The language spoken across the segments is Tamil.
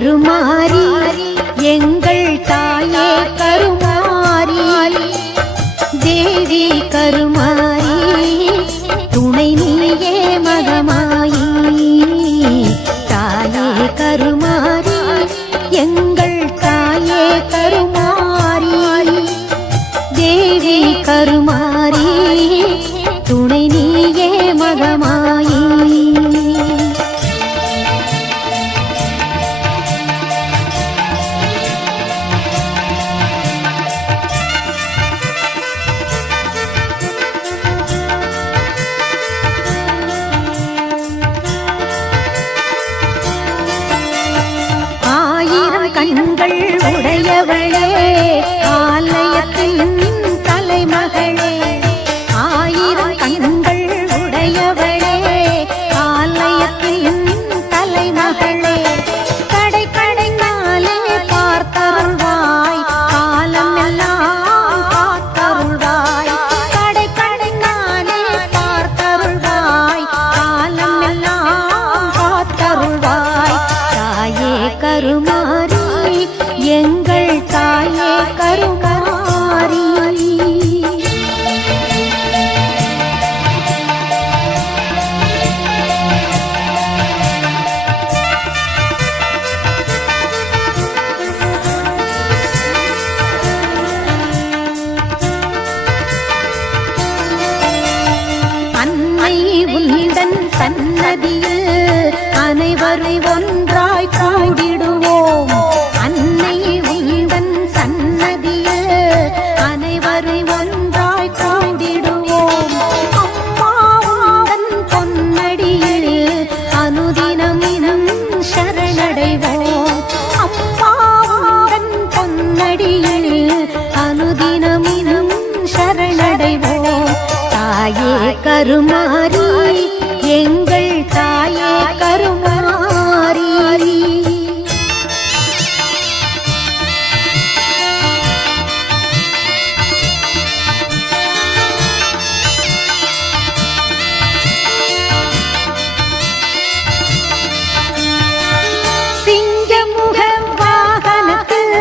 கருமாரி எங்கள் தாயே கருமாரி தேவி கருமாரி துணை நீயே மகமாயி தாயே கருமாரி எங்கள் தாயே கருமாரி தேவி கருமாரி துணை நீயே மகமாயி கண்கள் உடையவளே ஆலயத்தின் தலைமகளே ஆயிரம் கண்கள் உடையவளே ஆலயத்தின் தலைமகளே கடை கடைனாலே பார்த்தருள்வாய் காலம் எல்லாம் காத்தருள்வாய் கடை கடைனாலே பார்த்தருள்வாய் காலம் எல்லாம் காத்தருள்வாய் தாயே கருமாரி எங்கள் தாயே கருமாரி அன்னை உந்தன் சன்னதியில் அனைவரும் ஒன்றாய் கூடிடுவோம் அன்னை உந்தன் சன்னதியில் அனைவரும் ஒன்றாய் கூடிடுவோம் அம்மா உந்தன் பொன்னடியில் அனுதினம் சரணடைவோம் அம்மா உந்தன் பொன்னடியில் அனுதினம் சரணடைவோம் தாயே கருமாரி எங்கள் தாயே கருமாரி சிங்கமுக வாகனத்தில்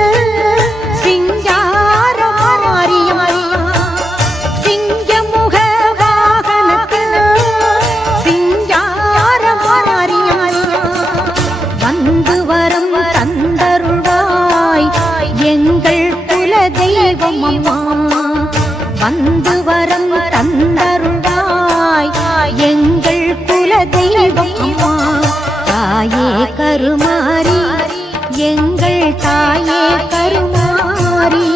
சிங்கார மாரியம்மா சிங்கமுக வாகனத்தில் சிங்கார மாரியம்மா வந்து வரம் தந்தருள்வாய் எங்கள் குல தெய்வம் அம்மா வந்து வரம் தந்தருள்வாய் எங்கள் குல தெய்வம் அம்மா தாயே கருமாரி எங்கள் தாயே கருமாரி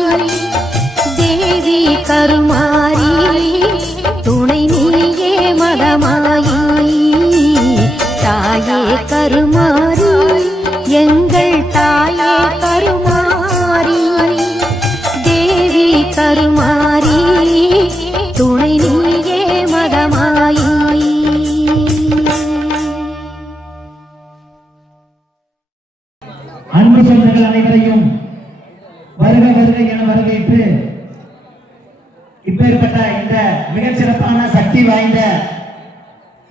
தேவி கருமாரி துணை நீயே மகமாயி தாயே கருமாரி எங்கள் தாயே கருமாரி தேவி கருமாரி துணை நீயே மகமாயி அன்பு சொந்தங்கள் அனைவரையும் வருக வருக என வரவேற்று இப்பேற்பட்ட இந்த மிகச்சிறப்பான சக்தி வாய்ந்த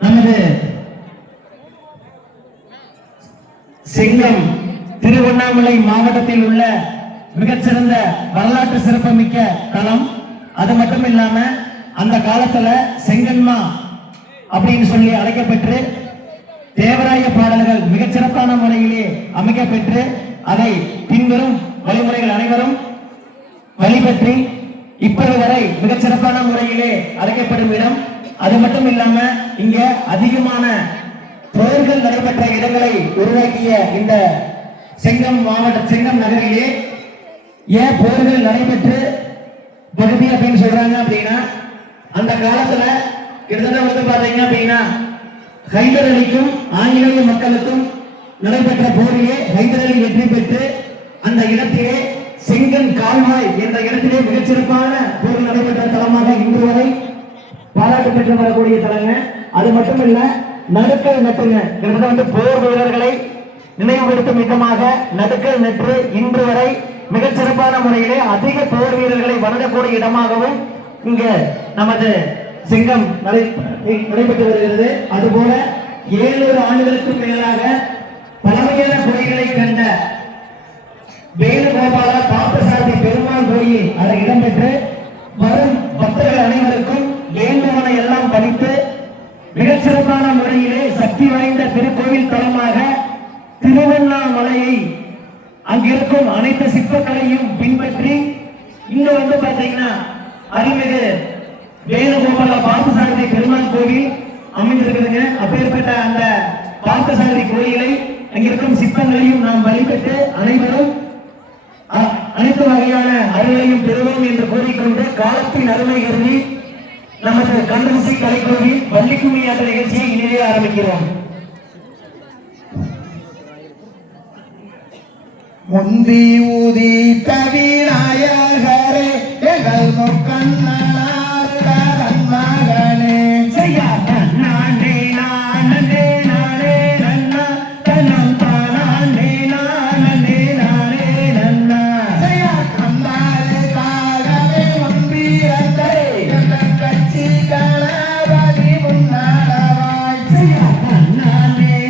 நமது செங்கம் திருவண்ணாமலை மாவட்டத்தில் உள்ள மிகச்சிறந்த வரலாற்று சிறப்புமிக்க தலம். அது மட்டும் இல்லாம அந்த காலத்துல செங்கன்மா அப்படின்னு சொல்லி அழைக்கப்பெற்று தேவராய பாடல்கள் மிகச்சிறப்பான முறையிலே அமைக்கப்பெற்று அதை பின்வரும் வழிமுறைகள் அனைவரும் வழிபற்றி இப்போது வரை மிகச்சிறப்பான முறையிலே அழைக்கப்படும் இடம். அது மட்டும் இல்லாம இங்க அதிகமான போர்கள் நடைபெற்ற இடங்களை உருவாக்கிய இந்த செங்கம் மாவட்ட செங்கம் நகரிலே ஏன் போர்கள் நடைபெற்று பகுதி அப்படின்னு சொல்றாங்க அப்படின்னா அந்த காலத்துல கிட்டத்தட்ட வந்து பாத்தீங்க அப்படின்னா ஹைதர் அலிக்கும் ஆங்கிலேய மக்களுக்கும் நடைபெற்ற போரிலே ஹைதர் அலி வெற்றி பெற்று அந்த இடத்திலே செங்கன் கால்வாய் என்ற இடத்திலே மிகச்சிறப்பான போர் நடைபெற்ற தலமாக இன்று வரை பாராட்டு பெற்று வரக்கூடிய தலங்க. அது மட்டும் இல்ல நடுக்கல் நட்டுங்க கிட்டத்தட்ட வந்து போர் வீரர்களை நினைவுபடுத்தும் விதமாக நடுக்கல் நட்டு இன்று வரை மிகச்சிறப்பான முறையிலே அதிக போர் வீரர்களை வணங்கக்கூடிய இடமாகவும் இங்க நமது செங்கம் நடைபெற்று வருகிறது. அதுபோல 700 ஆண்டுகளுக்கு மேலாக பழமையான கோயில்களை கண்ட வேணுகோபால பார்த்தசாரதி பெருமாள் கோயில் அதில் இடம்பெற்று வரும் பக்தர்கள் அனைவருக்கும் வேண்டுமனை எல்லாம் படித்து மிகச்சிறப்பான முறையிலே சக்தி வாய்ந்த திருக்கோவில் தலமாக திருவண்ணாமலையை அங்கிருக்கும் அனைத்து சிற்பங்களையும் பின்பற்றி இங்க வந்து பாத்தீங்கன்னா அருள்மிகு வேணுகோபால பார்த்தசாரதி பெருமாள் கோவில் அமைந்திருக்குதுங்க. அப்பேற்பட்ட அந்த பார்த்தசாரதி கோயிலை அங்கிருக்கும் சிற்பங்களையும் நாம் வழிபட்டு அனைவரும் அனைத்து வகையான அருளையும் பெறுவோம் என்று கூறிக்கொண்டு காலத்தின் அருமை கருதி நமது கந்தசி கலைக்கோவில் வள்ளிக்கும்மி என்ற நிகழ்ச்சியை இனிதே ஆரம்பிக்கிறோம். முந்தி ஊதி கவிநாயகரே எங்கள் முக்கண்ணனார் மகனே செய்யா நானே நானே நானே நன்னா தனம் தானே நானே நானே நன்னா செய்யா கந்தாருக்காகவே வந்தீரத்தை எங்கள் கட்சி கணபதி முன்னாளவாய் செய்யா நானே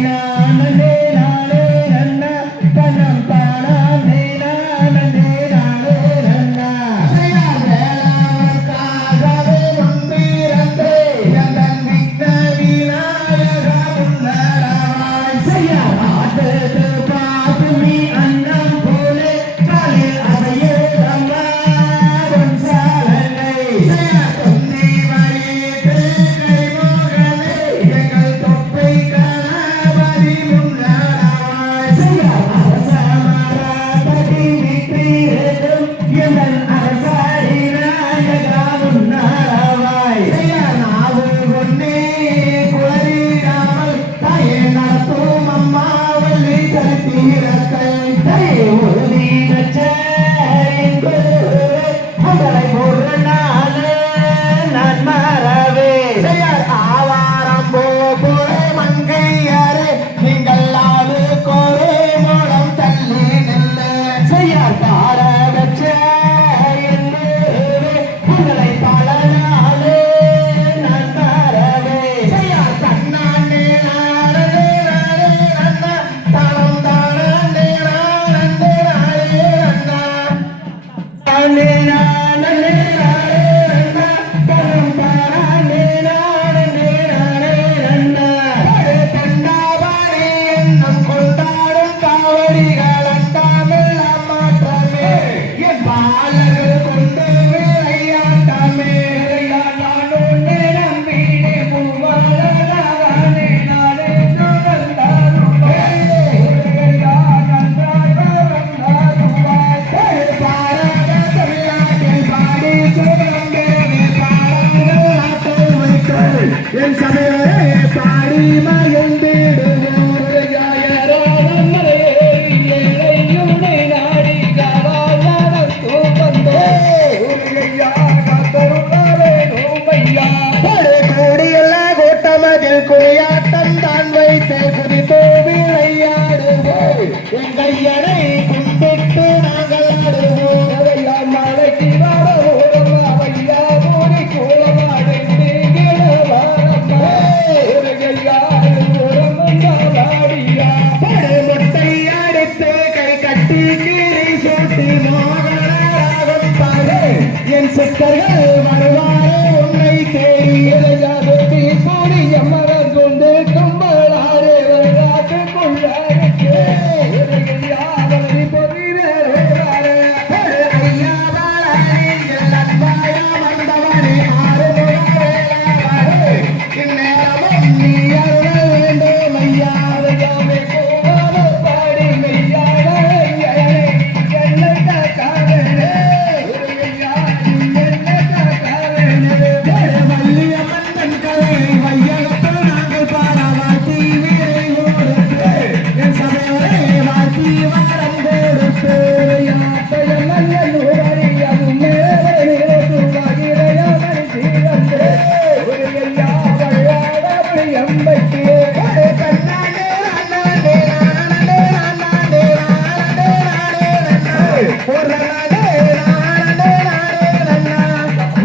நானே நானே நன்னா தனம் தானே நானே நானே நன்னா செய்யா வேளாண்காகவே வந்தீரத்தை எங்கள் விக்ன விநாயக முன்னாளவாய் செய்யா ஆதது பாதுமி அன்னம் போலே காலே அவையே அம்மா வன்சாலை செய்யா தொந்தி வழித்து கைமோகனே எங்கள் தொப்பை கணபதி முன்னாளவாய் செய்யா அரசமரபதி விக்ரேதும் எங்கள் அரசாரி நாயகா முன்னாளவாய் செய்யா நாவு கொண்டே குளறிடாமல் தாயே நடத்தும் அம்மா வள்ளி சரித்திரத்தை தயை உறுதி நச்சரிந்து உங்களை ஒரு நாள் நான் மாறவே செய்யார் ஆவாரம் போலே மங்கையாரே நீங்கள் ஆடு கோரே மூலம் தள்ளி நில்லு செய்யார் பாரபட்ச உங்களை பல நாள் நான் மாறவே செய்யார் தன்னாண்டே நாடே நாடே அண்ணா தானம் தானே நாடே நாடே அண்ணா நானே நானே நானே நன்னா தனம் தானே நானே நானே நன்னா கண்டாவாரே நம் கொண்டாடும் காவடிகள் அண்டாமல் மாற்றமே என் பாலர்கள் கொண்டு விளையாட்டமே நானே நம்பினே பூவாளனானே நானே நந்தாரும் பாரத தமிழ்நாட்டில் பாடி சுதந்திரமே பாடங்கள் நாட்டை வைத்தல் என் சபையை பாடி மகிழ்ந்திடுவோம் கூடியுள்ள கூட்டமதில் குறியாட்டம் தான் வைத்து குதித்தோ விளையாடுவோம் என் கையனை கும்பிட்டு நாங்கள் ஆடுவோம் மலைக்கு வரவோம் அவையா போரி முட்டை அடித்து கை கட்டி கீரை சூட்டி மோகனாகும் பாரு என் சித்தர்கள் வருவாரே உன்னை தேடி கொண்டு கும்பலாரே வரலாற்று கொண்டாருக்கு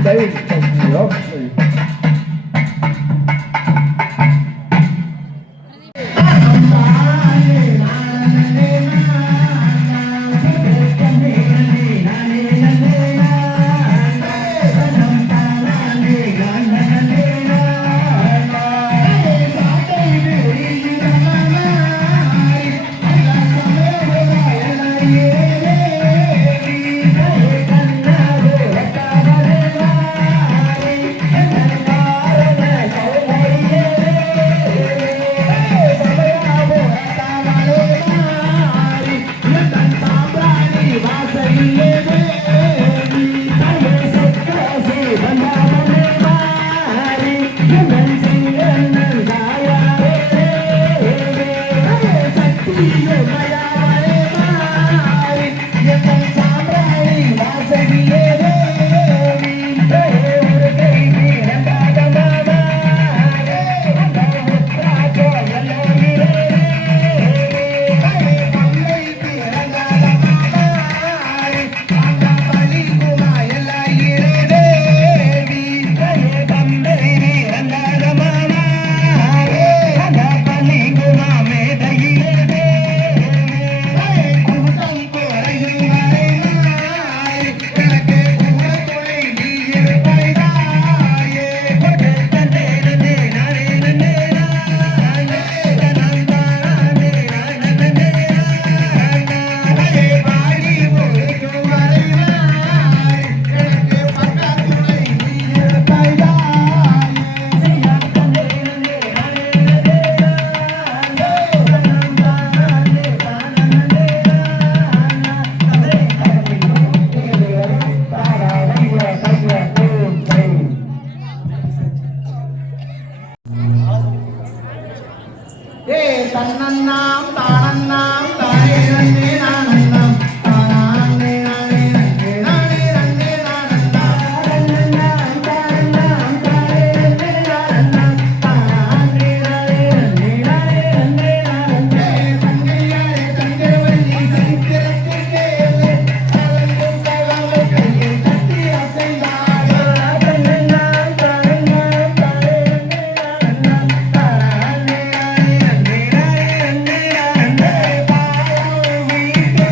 Hey! தன்னண்ணாம் தானண்ணாம் தானே நன்னே நானண்ணாம் தானே நானே நன்னே நானே நன்னே நானண்ணாம் தன்னண்ணாம் தானண்ணாம் தானே நன்னே நானண்ணாம் தானே நானே நன்னே நானே நன்னே நானண்ணாம் தங்கையாரே தங்கவல்லி சரித்திரத்திற்கே கலங்கும் கலவை கையில் தட்டி அசைந்தாடு தன்னண்ணாம் தானண்ணாம் தானே நன்னே நானண்ணாம் தானே நானே நன்னே நானே நன்னே நானண்ணாம் பாலம் வீட்டு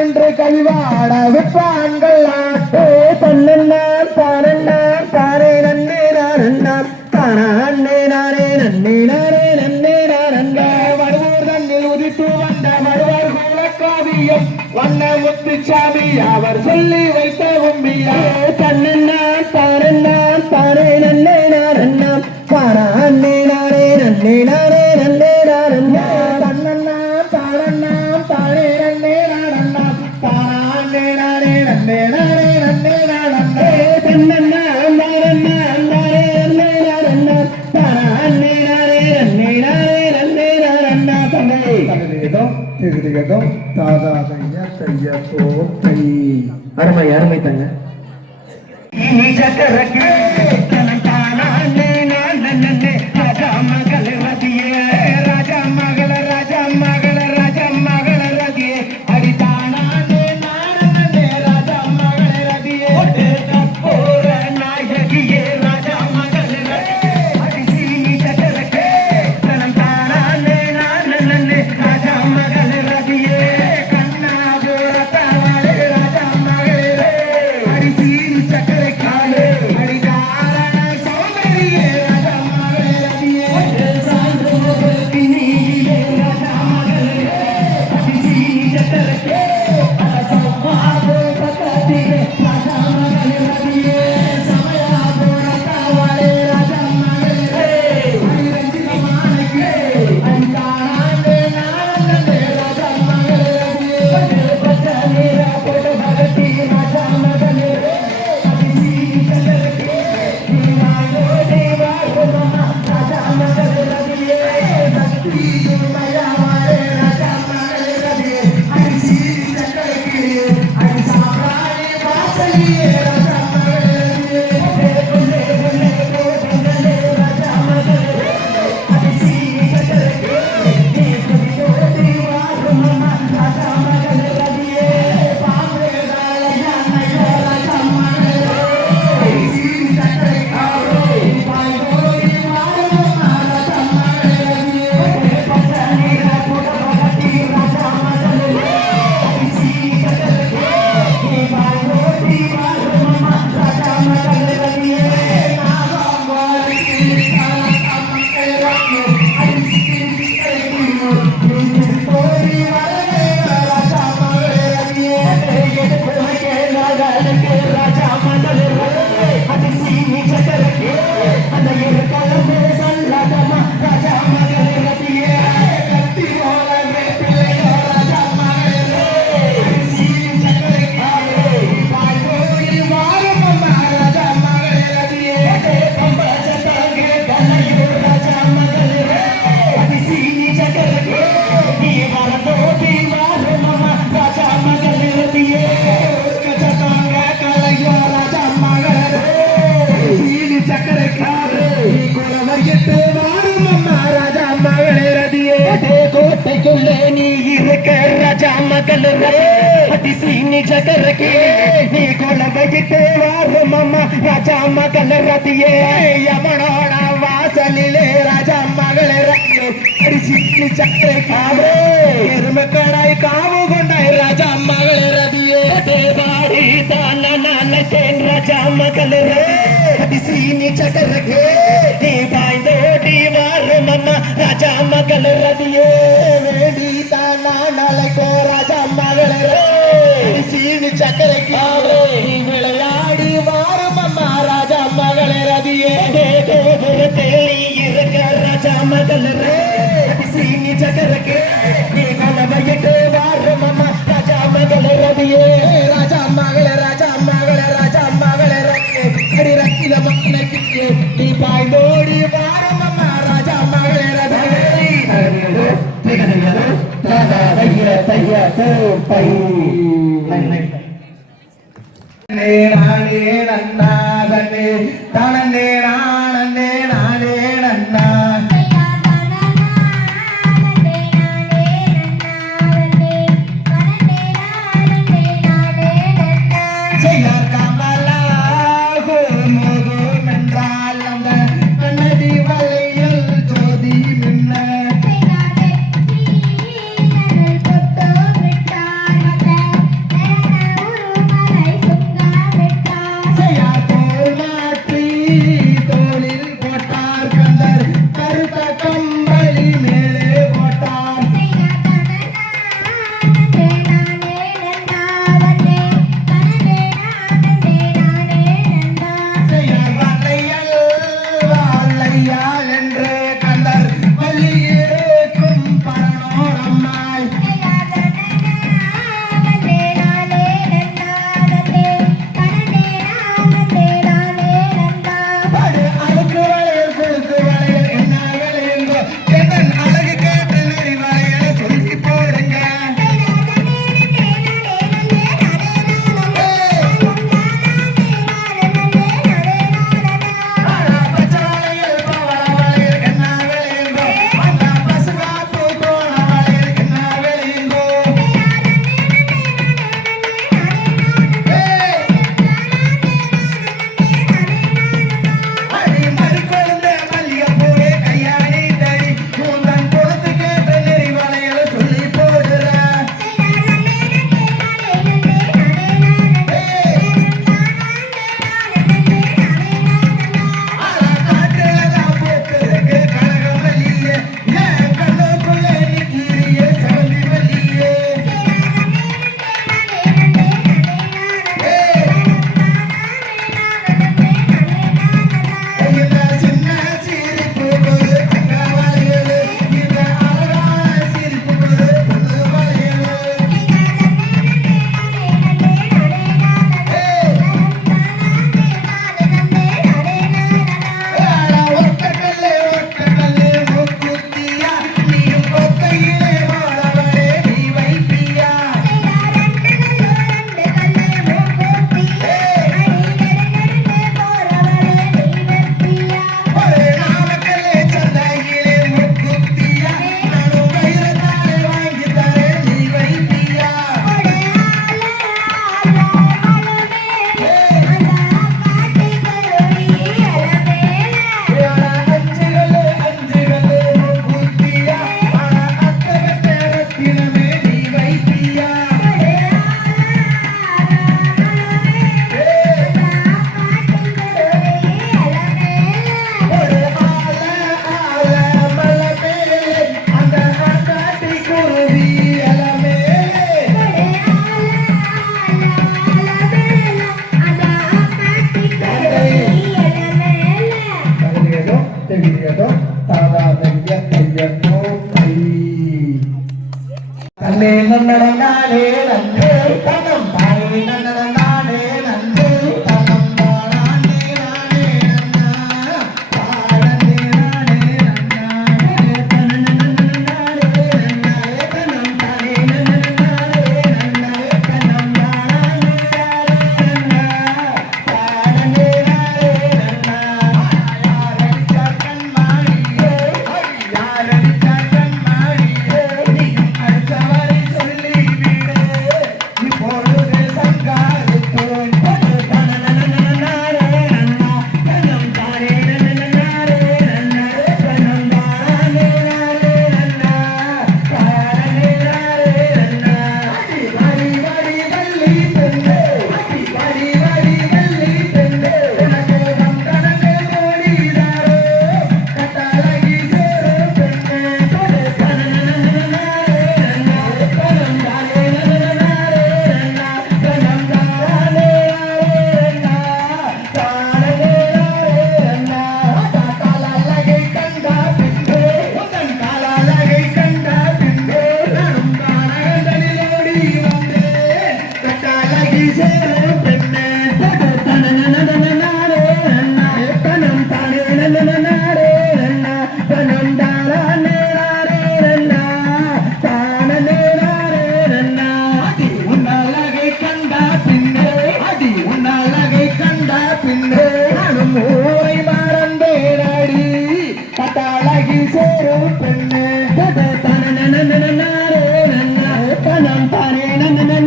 என்று கவிவாட விற்பான்கள் ஆட்டே தன்னண்ணாம் தானண்ணாம் தானே நன்னே நானண்ணாம் தானே நானே நன்னே நானே நன்னே நானண்ணா வருவோர் தன்னில் உதித்து வந்த வருவார் குலக்காவியம் வண்ண முத்துச்சாமி அவர் சொல்லி வைத்த உண்மையா தன்னண்ணாம் தானண்ணாம் தானே நன்னே நானண்ணாம் தானே நானே நன்னே நானே நன்னே நானண்ணா தன்னண்ணாம் தானண்ணாம் தானே நன்னே நானண்ணாம் தானே நானே நன்னே நானே நன்னே நானண்ணா தன்னண்ணாம் தானண்ணாம் தானே நன்னே நானண்ணாம் தானே நானே நன்னே நானே நன்னே நானண்ணா தன்னை தன்னேதம் திருதிகதம் தாதா தைய தைய தோத்தை அருமை அருமை தங்க சக்கரக்கு தனத்தானே நான் நன்னே ராஜா மகள ரதியே ராஜா மகள ராஜா மகள ராஜா மகள ரதியே அடித்தானே நான் நன்னே ராஜா மகள ரதியே கப்போர நாயகியே ராஜா மகள ரதியே அடிசி சக்கரக்கு தனத்தானே நான் நன்னே ராஜா மகள ரதியே கண்ணா போரத்தாவளே ராஜா மகளே அடிசி சக்கரக்கு அடிதாரண சௌந்தரியே ராஜா மகளே ரதியே சாய்ந்து பிணியிலே ராஜா மகளே அடிசி சக்கரக்கு சௌபாபோ பக்கத்திலே ராஜா மகளே ரதியே சமயா போரத்தாவளே ராஜா மகளே அடிரஞ்சிதமானக்கே அடிதாரணே நானே ராஜா மகளே ரதியே பச்சனீர போட பகத்தி ராஜா மகளே அடிசி சக்கரக்கு நீவாயோ தேவாயோ ராஜா மகளே ரதியே சக்தி துர்மயாவளே ராஜா மகளே ரதியே அடிசி சக்கரக்கு அடி சாம்ராணி வாசலியே ராஜா மகளே ரதியே புல்லே புல்லே புல்லே ராஜா மகளே அடிசி சக்கரக்கு நீ புதியோ தேவாயோ ராஜா மகளே ரதியே பாம்பே ராஜா மகளே ராஜா மகளே அடிசி சக்கரக்கு பாயோ தேவாயோ ராஜா மகளே ரதியே பச்சனீர போட பகத்தி ராஜா மகளே அடிசி சக்கரக்கு நீ பாயோ தேவாயோ அடி சீனி சக்கரக்கே நீ கொலவையிட்டு வாரும் அம்மா ராஜா மகள ரதியே யமனோட வாசலிலே ராஜா மகள ரதியே அடி சீனி சக்கரக்காவே எருமக்கடாய் காவு கொண்டாய் ராஜா மகள ரதியே தேவாடி தான நல்லேன் ராஜா மகள அடி சீனி சக்கரக்கே நீ பாய்ந்தோடி வாரும் அம்மா ராஜா மகள ரதியே வேடி தான நாளைக்கோ ராஜா மகள சீனி சக்கரைக்கு நீ விளையாடி வாரும் அம்மா ராஜா மகள ரதியே தேடி இருக்க ராஜா மகள சீனி சக்கரைக்கு நீ கொலவையிட்டு வாரும் அம்மா ராஜா மகள ரதியே ராஜா மகள ராஜா மகள ராஜா மகள ரதியே அடி ரக்கில மக்களுக்கு நீ பாய்ந்தோடி வாரும் அம்மா ராஜா மகள நானே நன்னாதனே தனனே நானே நானே நன்னா செய்யார் கமலா மோதும் என்றால் அந்த கண்ணடி வலையில் ஜோதி மின்ன தோளில் சேரும் பெண்ணே நாடே அண்ணா கணம் தானே நாடே அண்ணா கணம் தானே நாடே அண்ணா தானே நாடே அண்ணா அடி உன்னழகை கண்டா பின்னே அடி உன்னழகை கண்டா பின்னே நானும் ஊரை மறந்தேன் அடி பட்டாளகி சேரும் பெண்ணே நாடே அண்ணா கணம் தானே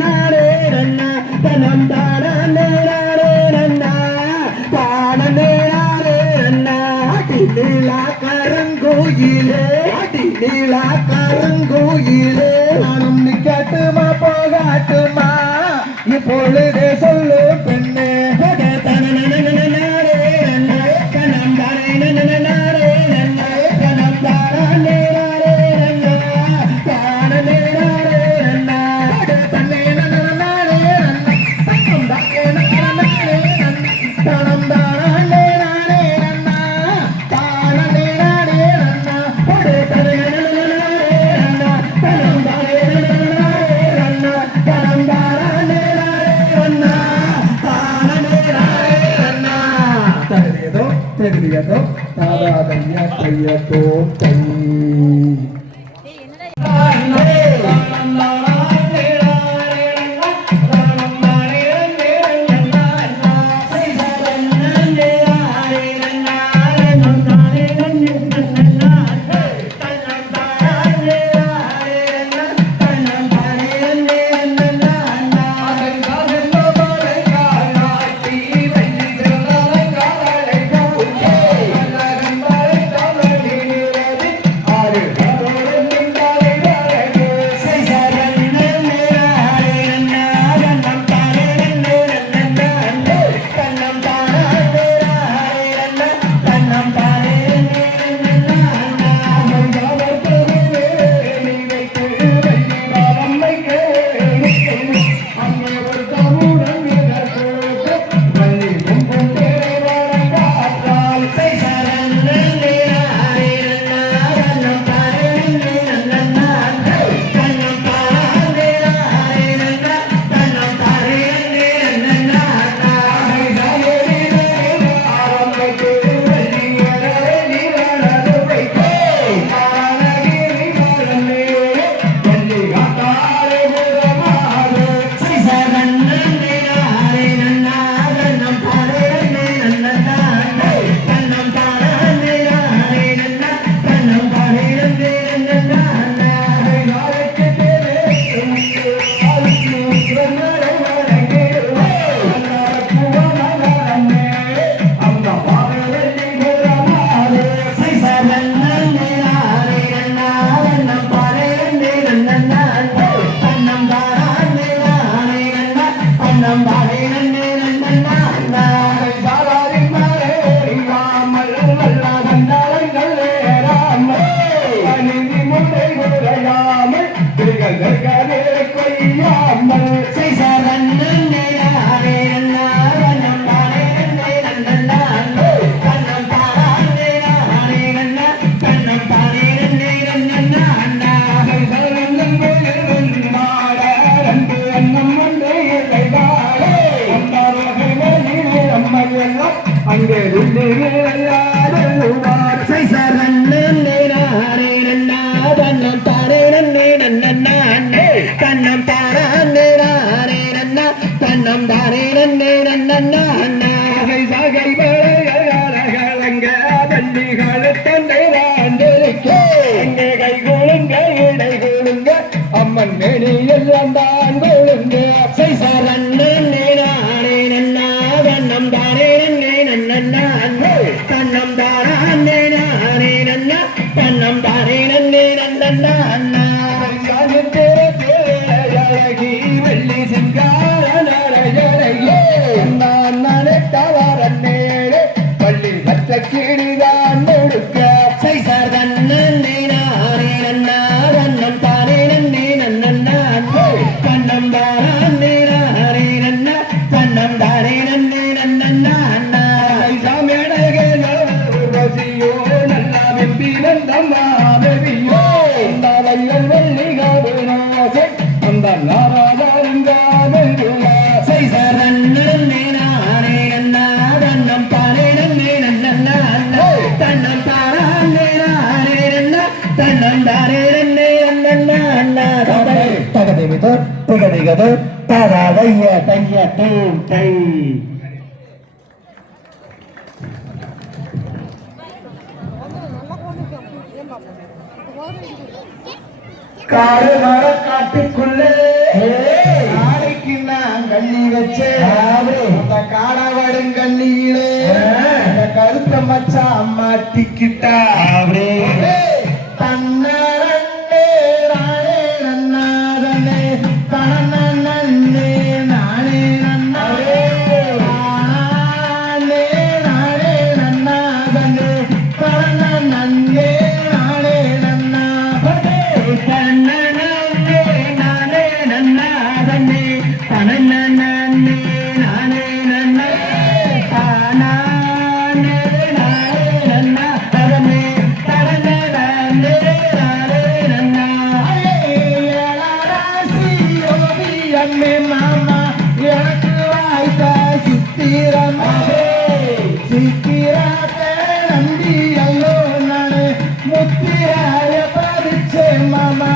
நாடே அண்ணா கணம் தானே நாடே அண்ணா தானே நாடே அண்ணா அடி நீலா கரங்கோயிலே அடி நீலா கரங்கோயிலே நானும் நிக்கட்டுமா போகாட்டுமா இப்பொழுதே சொல்லு பெண்ணே நாடே அண்ணா கணம் தானே நாடே அண்ணா கணம் தானே நாடே அண்ணா தானே நாடே அண்ணா தன்னை நாடே அண்ணா தன்னம் தானே நாடே அண்ணா தனம் தானே நாடே அண்ணா தானே நாடே அண்ணா தன்னை நாடே அண்ணா தனம் தானே நாடே அண்ணா தனம் தானே நாடே அண்ணா தானே நாடே அண்ணா தெரியுதோ தாதாதையா கையத்தோ கை அங்கே கண்ணம் தாரே தன்னம் தாரே நகை சகை மலையழகலங்க தண்ணிகள் தந்தைராண்டிருக்கே எங்கே கை கொழுங்க இடை கொழுங்க அம்மன் நெடி எல்லாம் தான் கொழுங்க சரணே நானே நன்னா கண்ணம் தாரே நன்னா கண்ணம் தாரே நானே நன்னா கண்ணம் தாரே நன்னா அழகி வெள்ளி சிங்கார நடையழகே நானே தவறன்னேடு பள்ளி பற்ற கிளிதான் கொடுக்க தன்னே நானே நன்னா கண்ணம் தானே நன்னா கண்ணம் தானே நானே நன்னா கண்ணம் தானே நன்னா சாமியழகே ரசியோ நல்லா வெம்பி நந்தம்மா வெவியோ வயல் வெள்ளி காது நாசை அந்த நாராஜா தைய தோம் தை. காடு மர காட்டுக்குள்ளே காடைக்கு நான் கண்ணி வச்சேன். அந்த காடாவாடும் கண்ணியிலே அந்த கருத்த மச்சா மாட்டிக்கிட்டா. தன்னே நானே நன்னாதனே தனே நானே நன்னாதே நானே நானே நன்னாதனே தனே நானே நன்னா. மாமா எனக்கு வாய்த்த சித்திரத்தை நம்பி ஐயோ நானு முத்திராய பறிச்சேன் மாமா.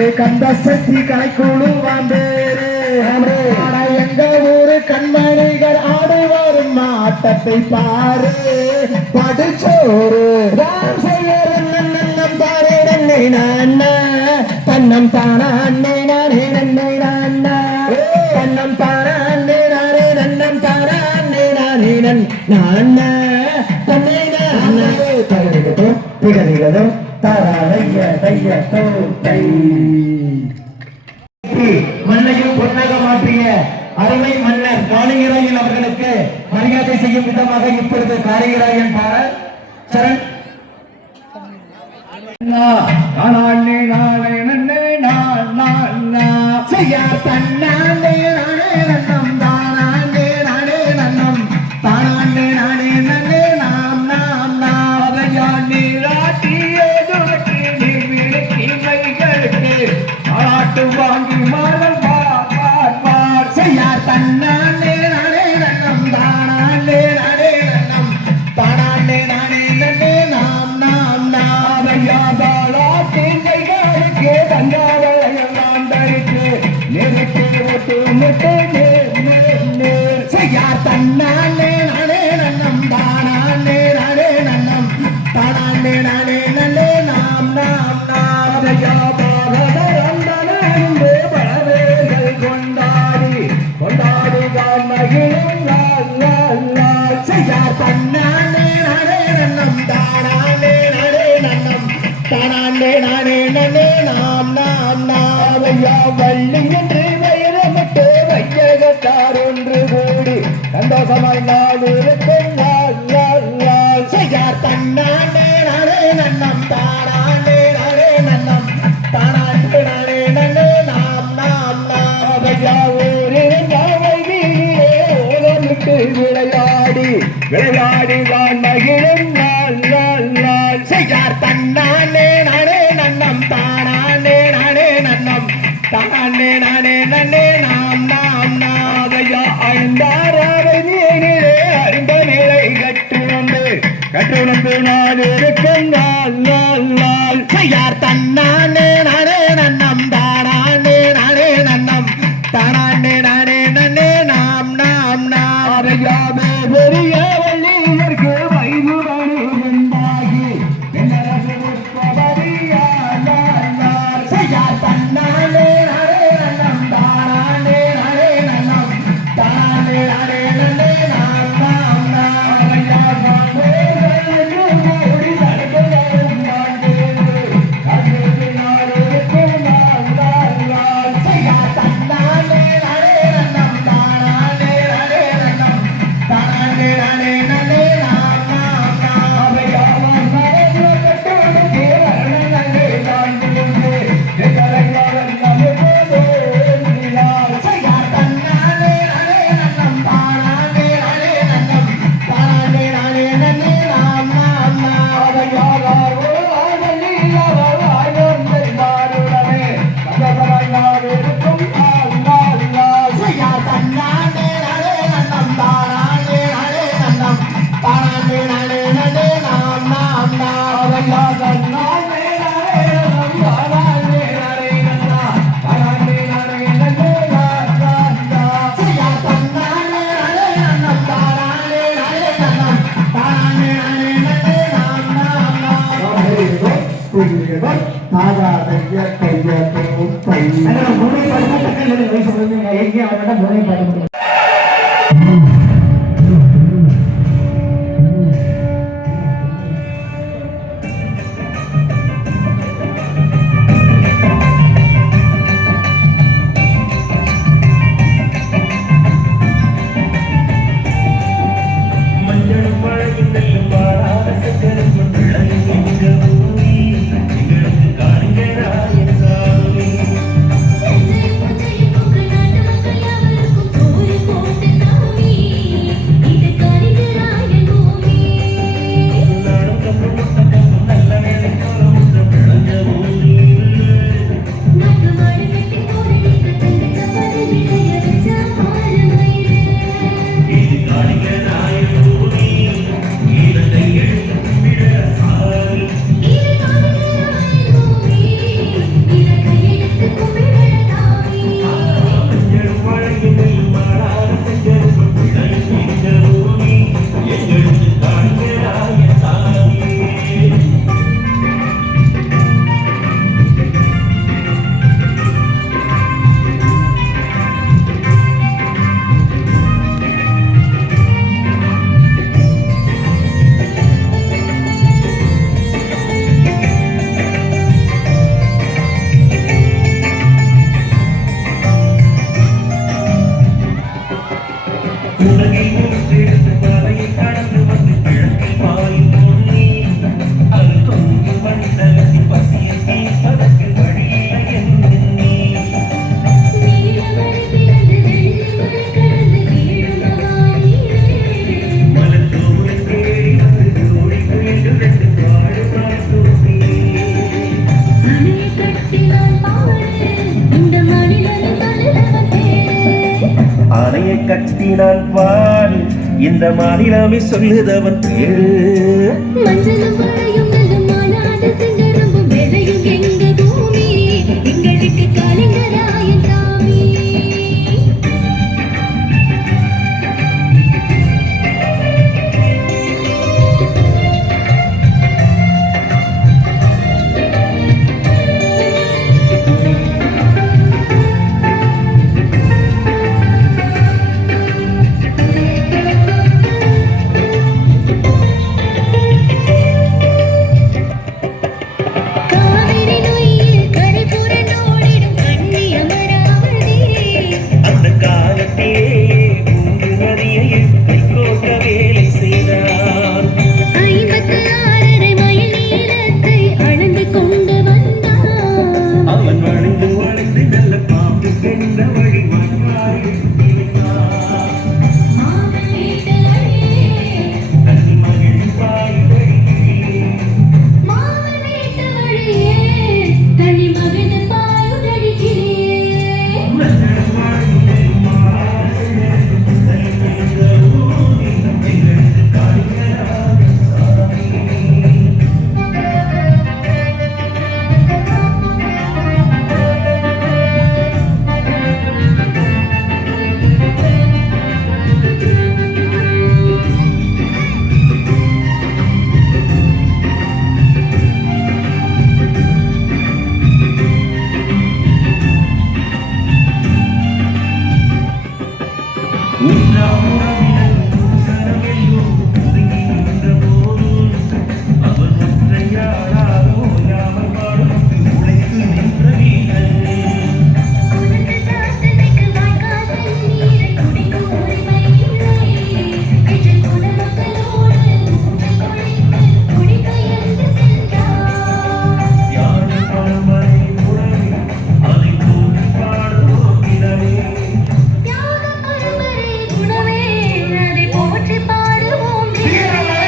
கண்டு கந்த சக்தி கலைக்குழுவான் பேரு. ஆனா எங்க ஊரு கண்மணிகள் ஆடி வரும் ஆட்டத்தை பாரு. படிச்சோறு ராம் செய்யற நன்னம் பாரே நன்னை நான்னா தன்னம் தானா அன்னை நானே நன்னை நான்னா தன்னம் தானா அன்னை நானே நன்னம் தானா அன்னை நானே நான்னா தன்னை நான்னா தருகிறதும் திகழ்கிறதும் தாராளைய தைய தோட்டை மண்ணையும் பொன்னாக மாற்றிய அருமை மன்னர் காளிங்கராயன் அவர்களுக்கு மரியாதை செய்யும் விதமாக இப்பொழுது காளிங்கராயன் பாடல் சரண். நானே நானே நன்னே நான் செய்யார் தன்னானே நானே நன்னம் தானே நானே நன்னம் தானே நானே நன்னே நாம் அதையாண்டி ராட்டியே துரட்டி நீ விளக்கி மைகளுக்கு ஆட்டு வாங்கி மாறல் பார் செய்யார் தன்னானே நானே நன்னம் தானே நானே நன்னம் தானே நானே நன்னே நாம் அதையாதாளாட்டி மைகளுக்கு தங்காவளையெல்லாம் தரித்து நெருக்கி ஒட்டு முட்டு நேர் செய்யார் தன்னானே நானே நன்னம் தானே நானே நன்னம் தானே நானே நன்னே நாம் அதையாபாகரந்தனே பழவேர்கள் கொண்டாடி மகிழும் செய்யார் தன்னானே நானே நன்னம் தானே நானே நன்னம் தானே நானே நன்னே நாம் அதையா வள்ளி என்று வைரமிட்டு வையகத்தார் ஒன்று கூடி சந்தோஷமாய் நாடு செய்யார் தன்னானே நானே நன்னம் தானே நானே நன்னம் தானே நானே நன்னே நாம் அதையா ஊரில் வைதியிலே ஓலமிட்டு விளையாடி வான் மகிழும் செய்யார் தன்னானே நானே நன்னம் தானே நானே நன்னம் தானே நானே நன்னே நாம் அதையா ஐந்தாராவை நீரிலே அறிந்த நிலை கட்டுணர்ந்து நான் இருக்கும் செய்யார் தன்னானே நானே நன்னம் தானே நானே நன்னம் தானே நானே நன்னே நாம் அதையாவே பெரிய வள்ளியருக்கு வைகுவனு உண்டாகி செய்யார் தன்னானே நானே நன்னம் தானே நானே நன்னம் தானே நானே நன்னே நாம் செய்யார் தன்னானே நானே நன்னம் தானே நானே நன்னம் தானே நானே நன்னே செய்யார் தன்னானே நானே நன்னம் தானே நானே நன்னம் தானே நானே நன்னே நாம் செய்யார் தன்னானே நானே நன்னம் தானே நானே நன்னம் தானே நானே நன்னே நாம் அதையா தன்னானே நானே நன்னம் தானே நானே நன்னம் தானே நானே நன்னே செய்யார் தன்னானே நானே நன்னம் தானே நானே நன்னம் தானே நானே நன்னே மஞ்சளும் மழையும் நெல்லும் வாழாத கரும்பும் பிள்ளையும் எங்க ஊரி எங்களுக்கு காண்கிறாய் சாமி. நாட்டு மக்கள் யாவருக்கும் கோரி மஞ்சளும் மழையும் மாறாத செஞ்சருக்கும் விளையும் இந்த பூமி எங்களுக்கு காண்கிறாய தாயே. உலகில் மூன்றெடுத்து பாதையை கடந்து வந்து கிழக்கில் பாயும் பொன்னி அது தொங்கு மண்டலத்தின் பசியை தீர்ப்பதற்கு வழியில்லை என்று நீ மலத்தோடு தேடி வந்து ஓடி வேண்டும் என்று பாடு பார்த்தோமே. ஆணையை கட்டினான் பாரு இந்த மாநிலமே சொல்லுதவன் பேரு. மஞ்சளும் மழையும் நல்ல செஞ்சரம்பும் விளையும் எங்க பூமி எங்களுக்கு கலைஞராயன் சாமி. காவிரி நொய்யில் கரை புரண்டோடிடும் கண்ணி அமராவதி அந்த காலத்திலே மூன்று நதியை கைகோர்க்க வேலை செய்தார். 56 மைல் நீளத்தை அளந்து கொண்டு வந்தான். அவன் வளைந்து வளைந்து நல்ல பாம்பு சென்ற வழி வந்தாய் தனி மகிழ் பாய் வழியே. மாமன் வீட்டு வழியே தனி மகிழ்ந்து பாயுதடிக்கிறே. மஞ்சள் மழையில் மாறாத எங்க ஊரில் எங்களுக்கு காண்கிறாய் சாமி. உன்றாம் உறவினர் சனமெல்லோம் ஒதுங்கி நின்ற போதும் அவன் ஒற்றையாளாரோ யாமல் பாடும் உழைத்து நின்ற வீரன். உனக்கு சாத்தனைக்கு வாய்க்கால் தண்ணீரை குடிக்கும் உரிமை இல்லை. என்று குலமக்களோடு மூங்கில் குழைத்து குடிபெயர்ந்து சென்றார். யாழ் பழமறை புறவி அதை போற்றி பாடுவோம் இனமே. தியாக பரம்பரை குணமே அதை போற்றி பாடுவோம் வீரமே.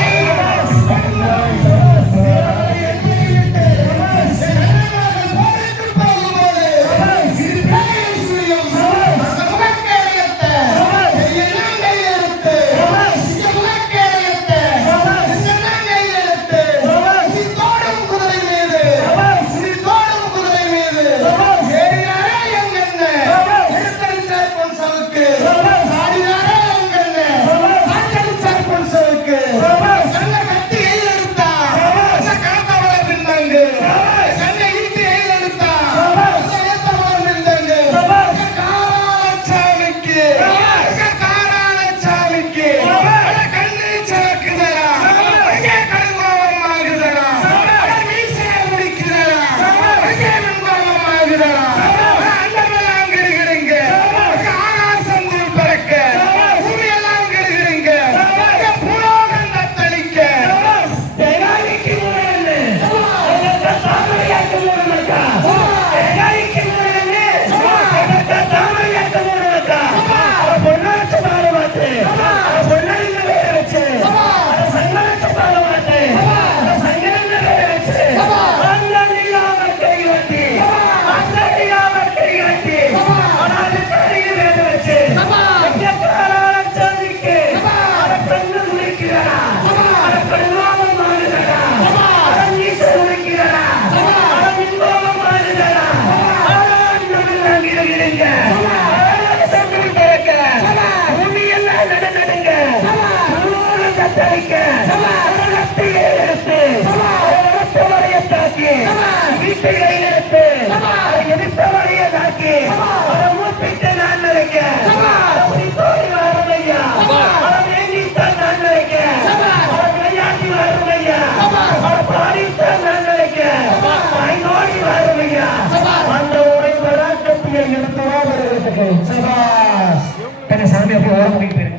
சபாஸ் என்ன சாமி அப்படியே ஓரம் முடிக்க போயிரு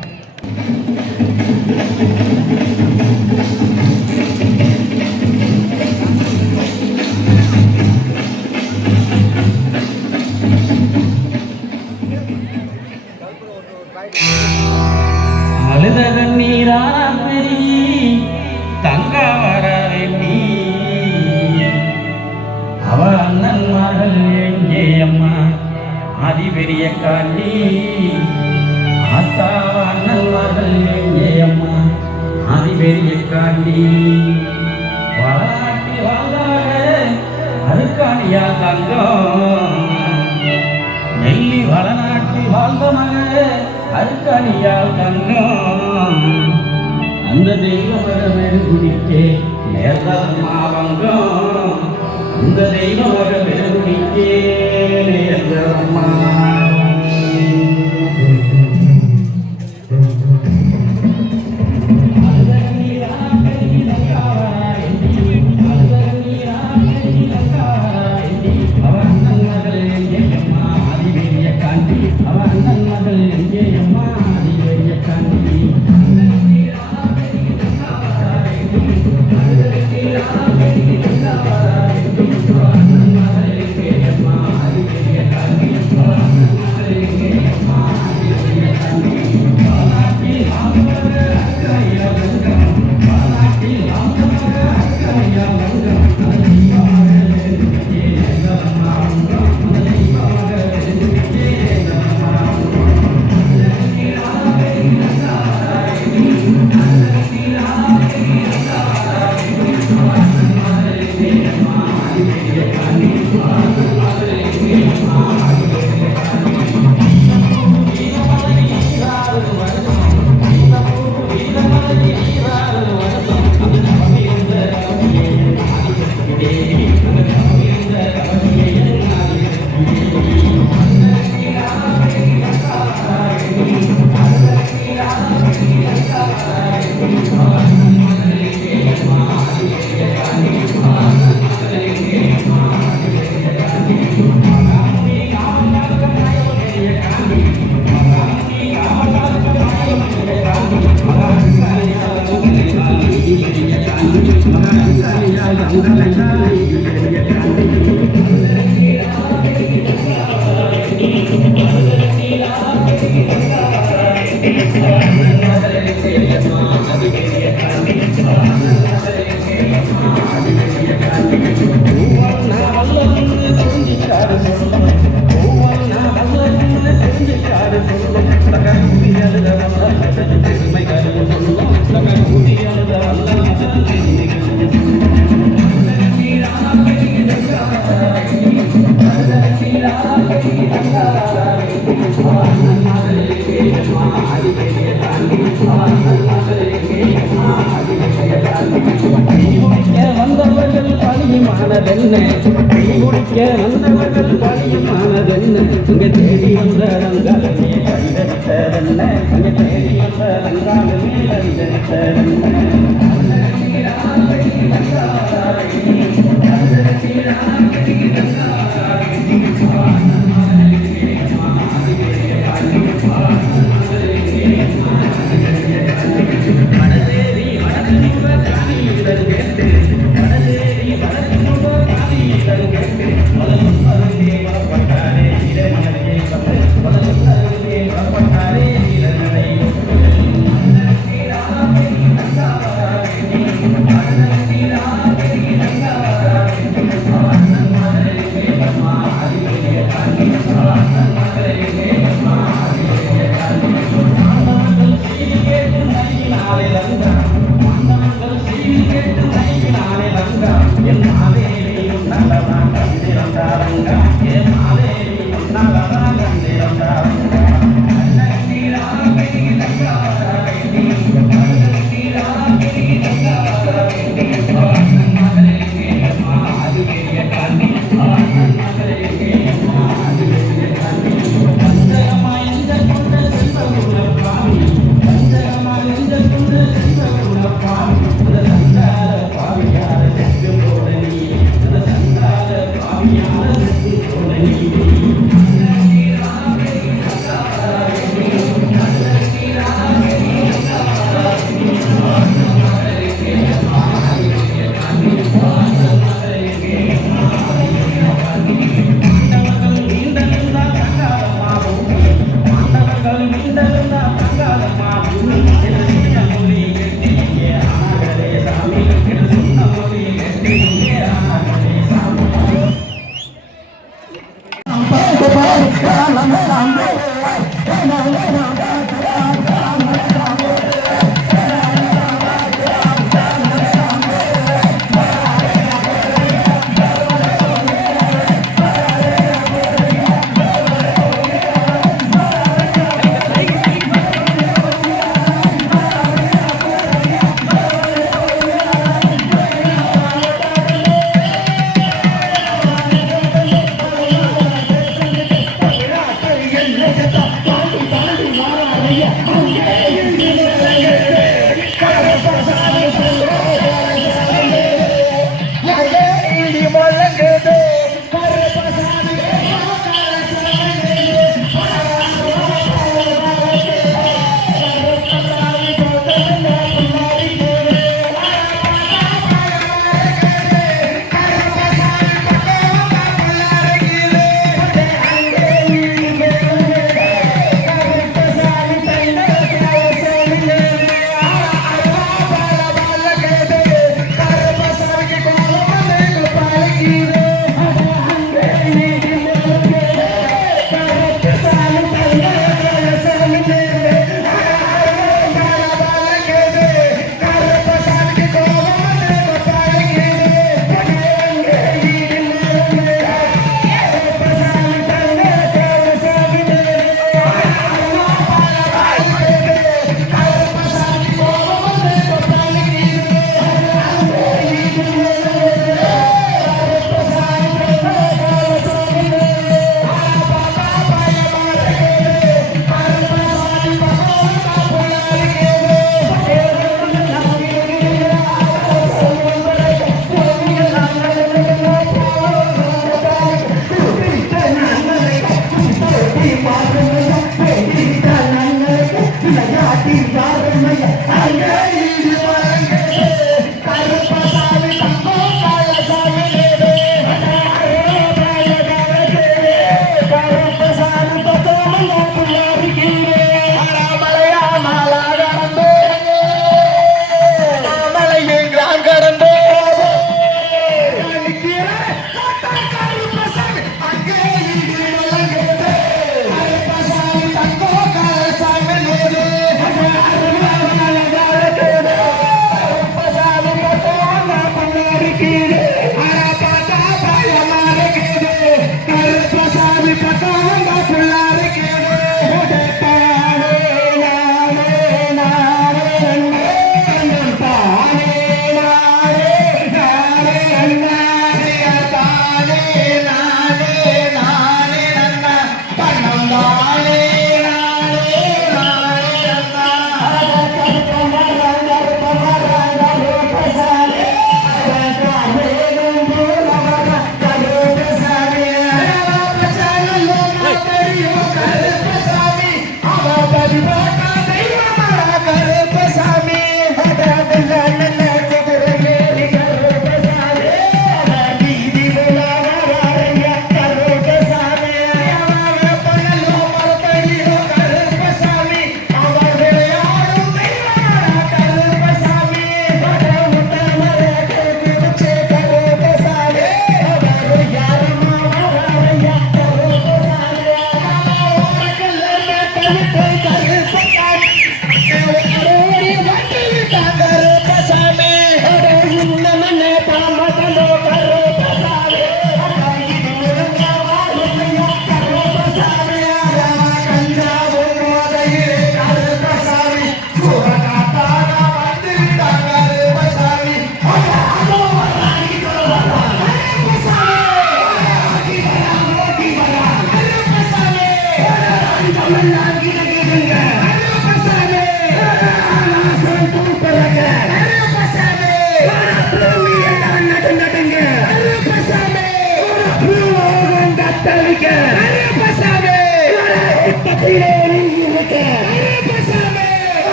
அழுத நீரான பெரிய தங்க வர வேண்டி அவ அண்ணன் மகள் எங்கே அம்மா ஆதி பெரிய காண்டி ஆத்தாவ அண்ணன் மகள் எங்கே அம்மா ஆதி பெரிய காண்டி வளநாட்டி வாழ்ந்தவர்கள் அதுக்கானியா தங்கம் நெல்லி வளநாட்டி வாழ்ந்த மகளே அதுக்கானியால் தங்கம் அந்த தெய்வம் வரவேறு குடிக்கே நேர்தான் மாவங்கம் அந்த தெய்வம் வரவேறு குடிக்கே நேர்தம்மா வந்தவர்கள் பழியுமானதென்ன குடிக்க வந்தவர்கள் பழியுமானதென்ன இங்க தேடி வந்த ரங்காலமே கண்டெடுத்ததென்ன இங்க தேடி வந்த ரங்காலமே கண்டெடுத்ததென்ன Thank you. பகலும் மீண்டலும் தான் தங்காதம்மா பூமி என்று சொன்ன மொழி கெட்டியே ஆனாங்களே சாமி என்று சொன்ன மொழி கெட்டியே ஆனாங்களே சாமி.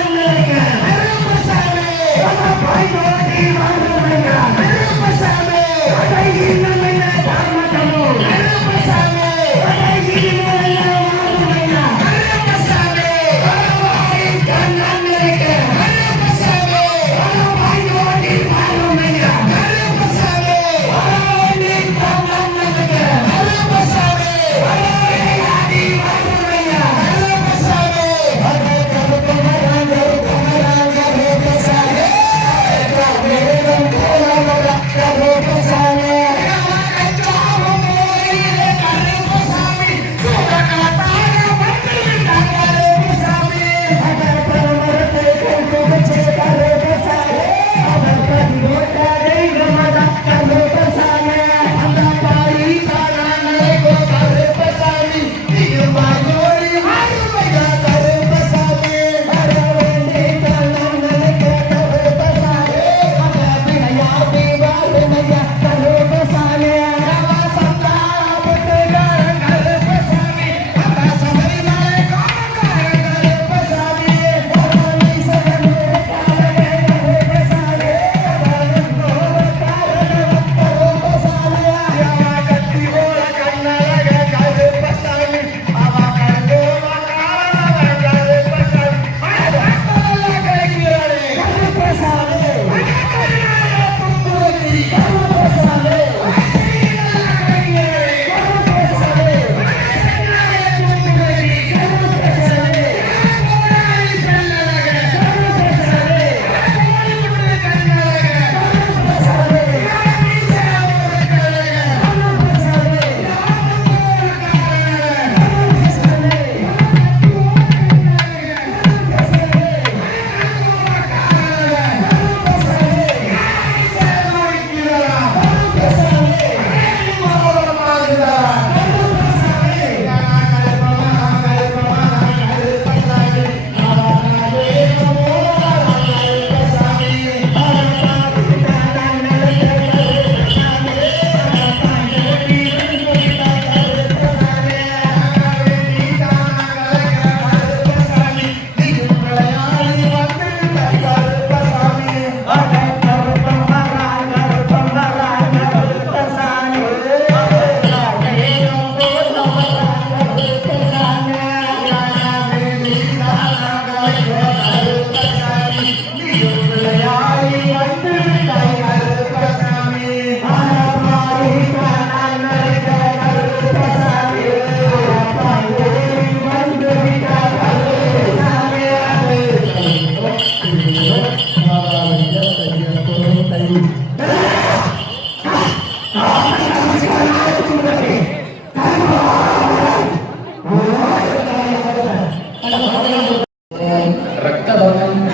Ayuh,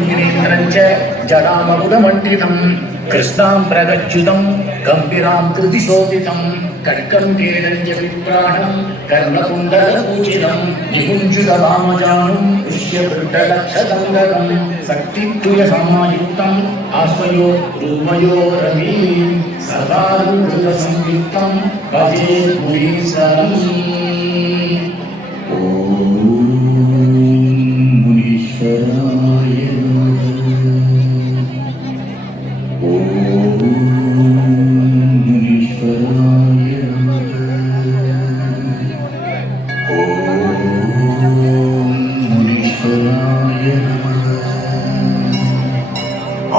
ीरेन्द्रञ्च जडामबुधमण्डितम् कृष्णां प्रगच्युतं गम्भीरां कृतिशोभितं कट्कण्ठेरञ्ज विप्राणं कर्णकुण्डलपूजितं निकुञ्जितवामजानं पुष्यवृद्धलक्षदङ्गकं शक्तित्वयसमायुक्तम् आश्वयो रूपयो रवीं सदारुद्रसंयुक्तं भजे मुनीश्वरम् ॐ मुनीश्वराय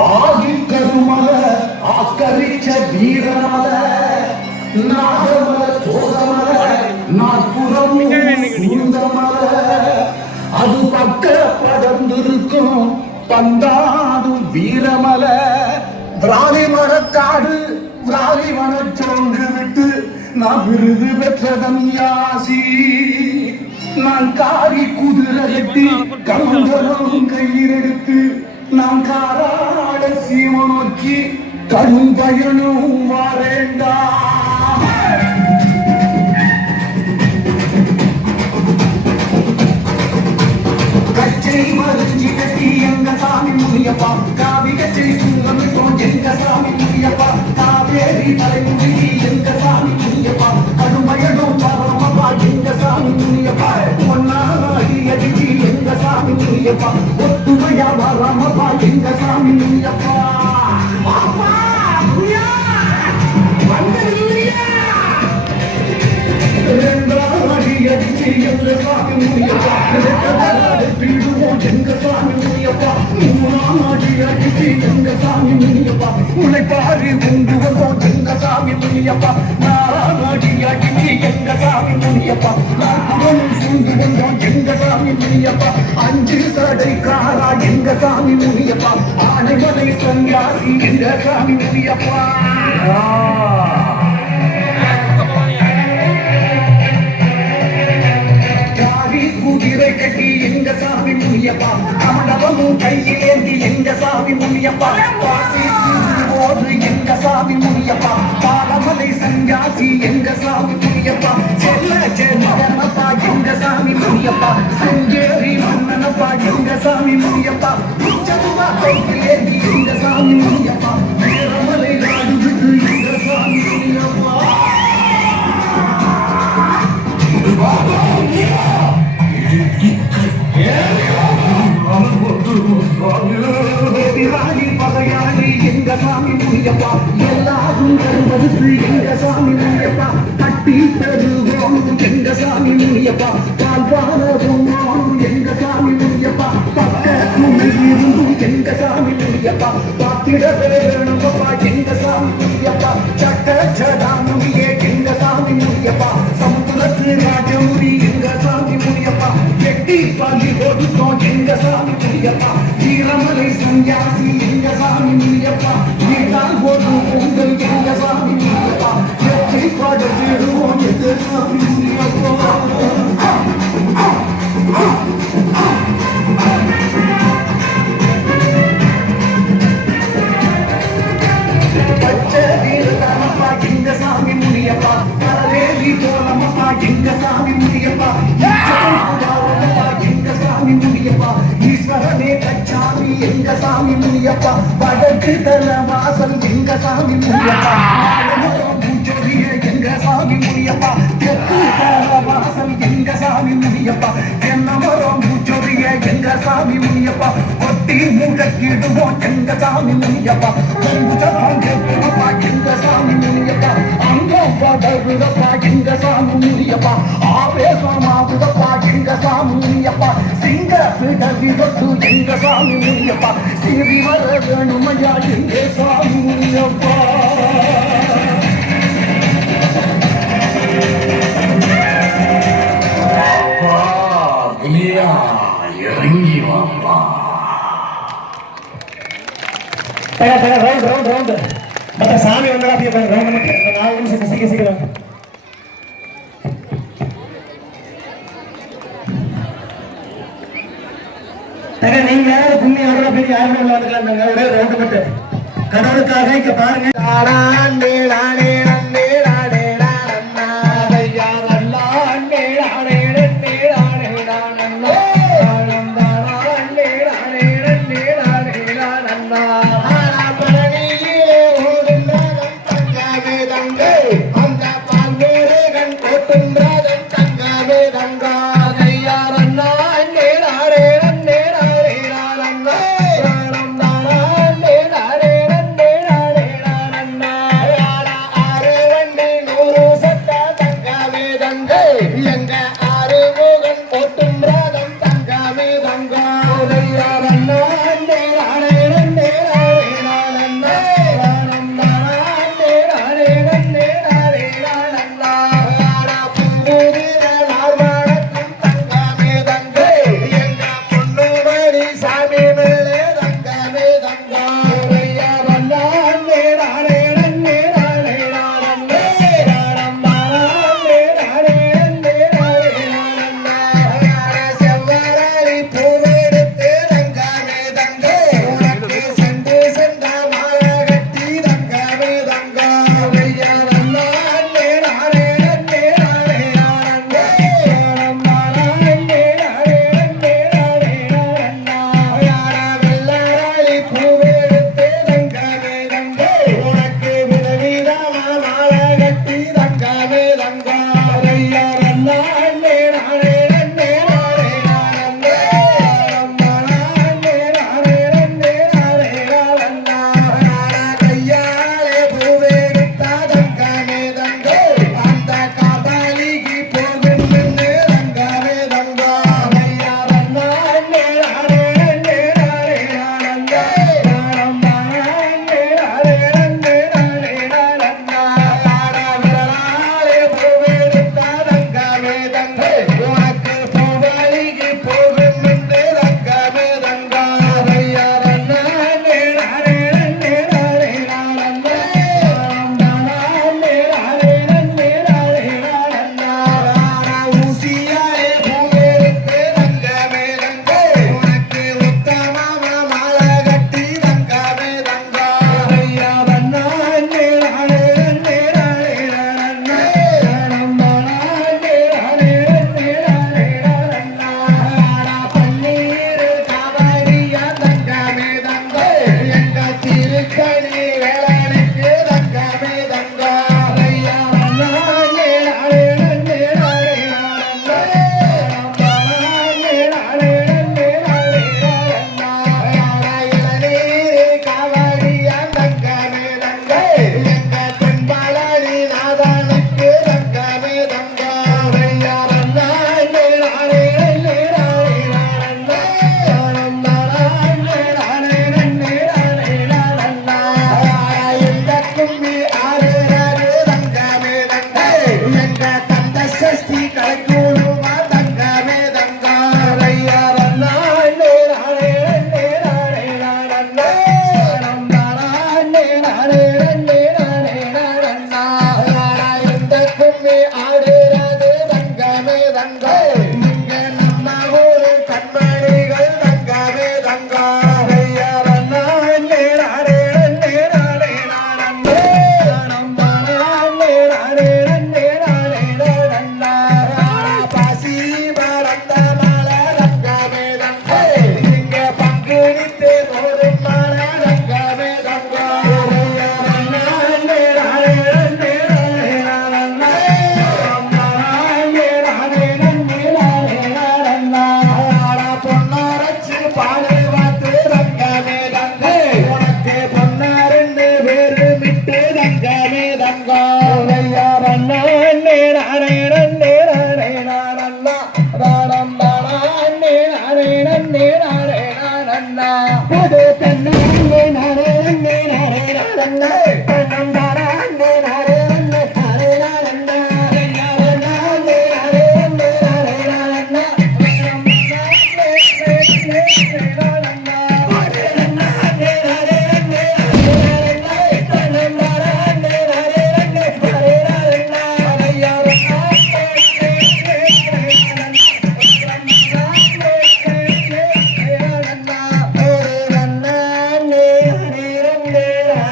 ஆதிக்கருமல ஆக்கரிச்ச வீரமல நாகமல தோகமல நாற்புறம் சூந்தமல அது பக்க படர்ந்திருக்கும் பந்தாடும் வீரமல விராலி மரக்காடு விராலி மனச்சோங்கு விட்டு நான் விருது பெற்றதன் யாசி நான் காரி குதிரை கட்டி கமந்தரம் கையிலெடுத்து நான் காராட சீம நோக்கி கடும் பயனும் வாரேண்டா கச்சை மறைஞ்சி கட்டி எங்க சாமி முனியப்பா காவி கச்சை சுங்கமிட்டோம் எங்க சாமி முனியப்பா காவேரி தலைமுடி எங்க சாமி முனியப்பா கடும் பயனும் பாவமப்பா எங்க சாமி முனியப்பா பொன்னாகி அடிச்சி எங்க சாமி முனியப்பா ஒத்துமையா வரமப்பா எங்க சாமி முனியப்பா அப்பா முனியா வந்தீயா ரெண்டாடி அடிச்சி எங்க சாமி முனியப்பா பிடுவோம் எங்க சாமி முனியப்பா மூணாடி அடிச்சி எங்க சாமி முனியப்பா உழைப்பாரி உண்டு வந்தோம் எங்க சாமி முனியப்பா நாலாடி அடிச்சி எங்க சாமி முனியப்பா நாற்புறம் சூழ்ந்து வந்தோம் எங்க சாமி முனியப்பா அஞ்சு சடை காரா எங்க சாமி முனியப்பா ஆனைமலை சன்னியாசி எங்க சாமி முனியப்பா குதிரை கட்டி எங்க சாமி முனியப்பா கமண்டபமும் கையிலேந்தி எங்க சாமி முனியப்பா போது எங்க சாமி முனியப்பா பாலமலை சன்னியாசி எங்க சாமி முனியப்பா செல்ல செல்லப்பா எங்க சாமி முனியப்பா செஞ்சேரி மன்னனப்பா எங்க சாமி முனியப்பா உச்சதுவா கையிலேந்தி எங்க சாமி முனியப்பா வீரமலை நாடு விட்டு எங்க சாமி முனியப்பா பகையாளி எங்க சாமி முனியப்பா எல்லாரும் வருவது எங்க சாமி முனியப்பா கட்டி பெறுவோம் எங்க சாமி முனியப்பா பால்பாலும் எங்க சாமி முனியப்பா பக்கத்தும் எங்க சாமி முனியப்பா பாத்திட வேணுமப்பா எங்க சாமி முனியப்பா சட்ட சடாமுடியே எங்க சாமி முனியப்பா சமுத்திரத்து ராஜமுடி எங்க சாமி முனியப்பா வெட்டி பள்ளி கொடுத்தோம் எங்க சாமி முனியப்பா வீரமலை சன்னியாசி எங்க சாமி முனியப்பா வீட்டால் ஒரு பொங்கல் எங்க சாமி முனியப்பா வெற்றி படத்திடுவோம் எங்க சாமி முனியப்பா பச்சை வீரமப்பா எங்க சாமி முனியப்பா கரவேலி போலமப்பா எங்க சாமி முனியப்பா எங்க சாமி முனியப்பா ஈஸ்வரனே கச்சாமி எங்க சாமி முனியப்பா வடக்கு தல வாசல் எங்க சாமி முனியப்பா எங்க சாமி முனியப்பா தெற்கு தல வாசல் எங்க சாமி முனியப்பா தென்னமரம் பூச்சொரிய எங்க சாமி முனியப்பா கொட்டி முடக்கிடுவோம் எங்க சாமி முனியப்பா எங்க சாமி முனியப்பா அங்கம் படருடப்பா எங்க சாமி முனியப்பா ஆவேசமாவுதப்பா எங்க சாமி முனியப்பா சிங்க பிடவிதத்து எங்க சாமி முனியப்பா சிவி வர வேணுமையா எங்க சாமி முனியப்பா இறங்கி வாப்பா ரவுண்ட் மற்ற சாமி வந்தா அப்படியே ரவுண்ட் மட்டும் 4 நிமிஷம் சீக்கிரம் நீங்க கும்மி ஆடுற என்பதற்காக இங்க பாருங்க.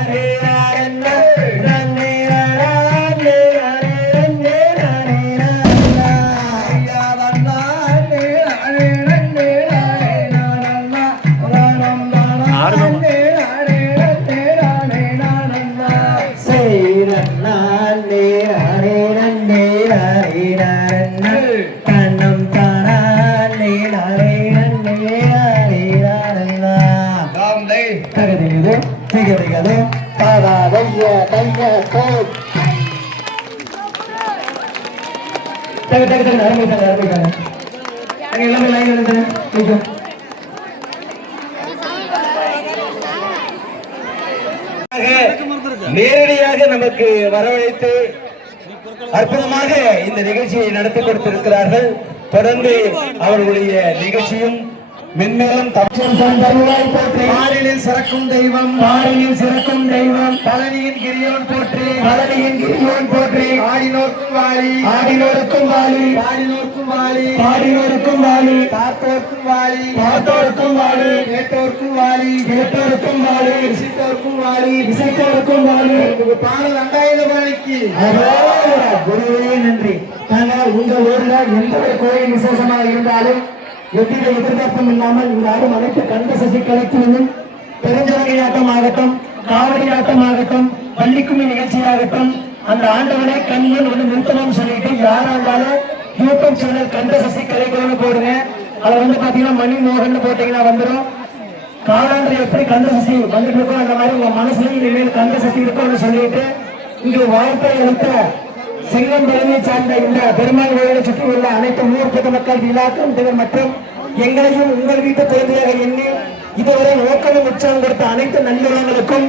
Hare கண்ணம் தானா தகுதியது திகதிகது பாதாதைய தைய போல் தகு தகு தகு அருமைக்காங்க அருமைக்காங்க எல்லாமே லைன் எழுதுங்க கொஞ்சம் நேரடியாக நமக்கு வரவழைத்து அற்புதமாக இந்த நிகழ்ச்சியை நடத்தி கொடுத்திருக்கிறார்கள். தொடர்ந்து அவர்களுடைய நிகழ்ச்சியும் மென்மேலும் பாரினில் சிறக்கும் தெய்வம் பாரினில் சிறக்கும் தெய்வம் பழனியின் கிரியோன் போற்றி பழனியின் கிரியோன் போற்றி ஆடினோர்க்கும் வாழி ஆடினோருக்கும் வாழி பாடினோர்க்கும் வாழி பாடினோருக்கும் வாழி பார்த்தோர்க்கும் வாழி பார்த்தோருக்கும் வாழி கேட்டோர்க்கும் வாழி கேட்டோருக்கும் வாழி விசித்தோர்க்கும் வாழி விசித்தோருக்கும் வாழி பாடல் 2000 வாழிக்கு குருவே நன்றி. நாங்கள் உங்க ஊர்ல எந்த ஒரு கோயில் விசேஷமாக இருந்தாலும் எவ்வித எதிர்பார்ப்பும் இல்லாமல் இந்த ஆடும் அனைத்து கந்த சசி கலைக்குழுவும் பெருஞ்சலகையாட்டம் ஆகட்டும் காவடி ஆட்டம் ஆகட்டும் பள்ளிக்குமி நிகழ்ச்சியாகட்டும் அந்த ஆண்டவனை கண்ணில் ஒன்று நிறுத்தணும்னு சொல்லிட்டு யாரா இருந்தாலும் யூடியூப் சேனல் கந்த சசி கலைக்குழுன்னு போடுங்க. அதை வந்து பாத்தீங்கன்னா மணி மோகன் போட்டீங்கன்னா வந்துடும். காலாண்டு எப்படி கந்த சசி வந்துட்டு இருக்கோ அந்த மாதிரி உங்க மனசுல இனிமேல் கந்த சசி இருக்கும்னு சொல்லிட்டு இங்கு வாய்ப்பை அளித்த செங்கம் பகுதியை சார்ந்த இந்த பெருமாள் கோயிலை சுற்றி உள்ள அனைத்து ஊர் பொதுமக்கள் விழாக்கள் மற்றும் எங்களையும் உங்கள் வீட்டு குழந்தையாக எண்ணி இதுவரை ஊக்கமும் உற்சாகம் கொடுத்த அனைத்து நல்லுறங்களுக்கும்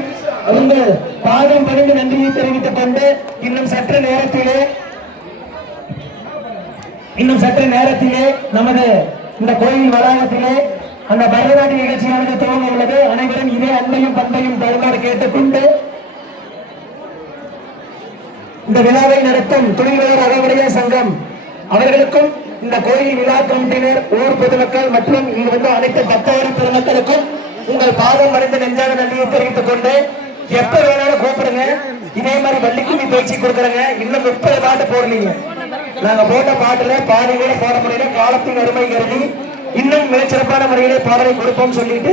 உங்கள் பாதம் பணிந்து நன்றியை தெரிவித்துக் கொண்டு இன்னும் சற்று நேரத்திலே நமது இந்த கோயில் வளாகத்திலே அந்த பரதநாட்டிய நிகழ்ச்சியானது துவங்க உள்ளது. அனைவரும் இதே அன்பையும் பண்பையும் தருமாறு கேட்டுக்கொண்டு இந்த விழாவை நடத்தும் துணிவலர் அறவுடைய சங்கம் அவர்களுக்கும் இந்த கோயில் விழா கமிட்டியினர் ஊர் பொதுமக்கள் மற்றும் இங்கு வந்து அனைத்து பக்தவர பெருமக்களுக்கும் உங்கள் பாதம் அடைந்த நெஞ்சாக நன்றியை தெரிவித்துக் கொண்டு எப்ப வேணாலும் கூப்பிடுங்க. இதே மாதிரி வள்ளிக்குமி பயிற்சி கொடுக்குறேங்க. இன்னும் 30 பாட்டு போடலீங்க. நாங்க போட்ட பாட்டுல பாதி கூட போட முடியல. காலத்தின் அருமை கருதி இன்னும் மிகச்சிறப்பான முறையிலே பாடலை கொடுப்போம் சொல்லிட்டு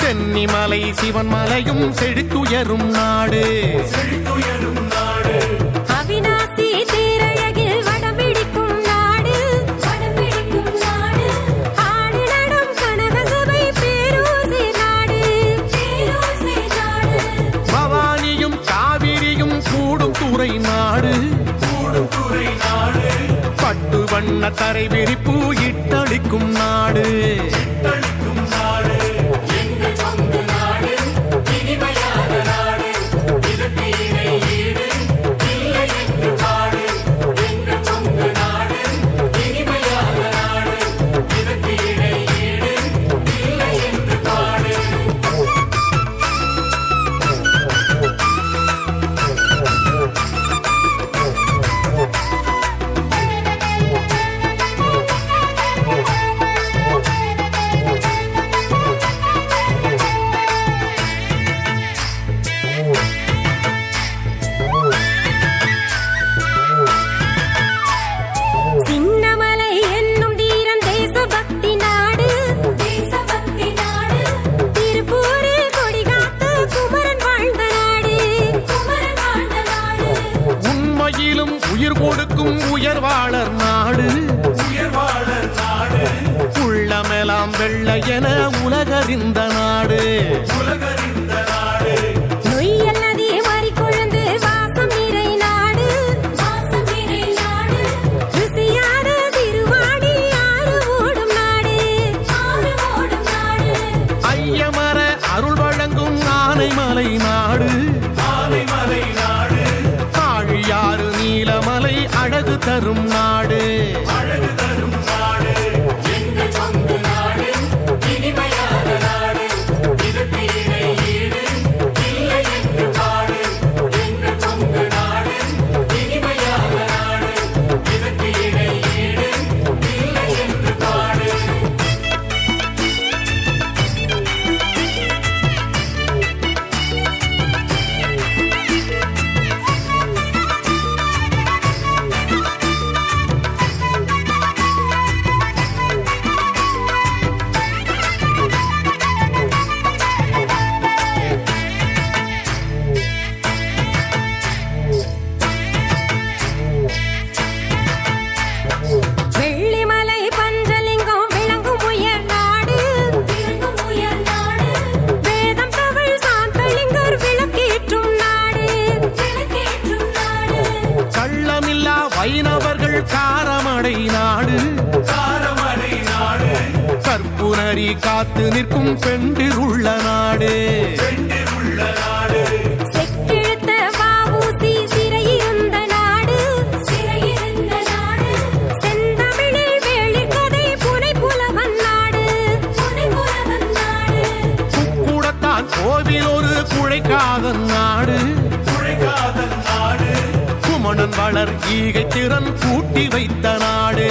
சென்னிமலை சிவன் மலையும் செழித்துயரும் நாடு அவிநாசி தீரழகில் வடம்பிடிக்கும் நாடு ஆடு நடம் கனகசபை பேரூசி நாடு பவானியும் காவிரியும் கூடும் துறை நாடு பட்டு வண்ண தரை விரிப்பு இட்டளிக்கும் நாடு என உலகறிந்த நாடு. நொய்யல்லதே மறிக்குழந்து வாசம் நிறை நாடு. ருசியான திருவாடி ஆறு ஓடும் நாடு. ஐயமர அருள் வழங்கும் ஆனைமலை நாடு. ஆழியாறு நீலமலை அழகு தரும் நாடு. வெள்ளிமலை பஞ்சலிங்கம் விளங்கும் உயர் நாடு. வேதம் தமிழ் சாந்தலிங்கர் விளக்கேற்றும் நாடு. கள்ளமில்லா வைணவர்கள் காரமடை நாடு. கற்புனரி காத்து நிற்கும் பெண்டிருள்ள நாடு. செக்கிழுத்த வஉசி சிறையிருந்த நாடு. செந்தமிழில் வேளிர்கதை புனைபுலவன் நாடு. கூடத்தான் கோவில் ஒரு குழைக்காதன் நாடு. குமணன் வளர் ஈகை திறன் கூட்டி வைத்த நாடு.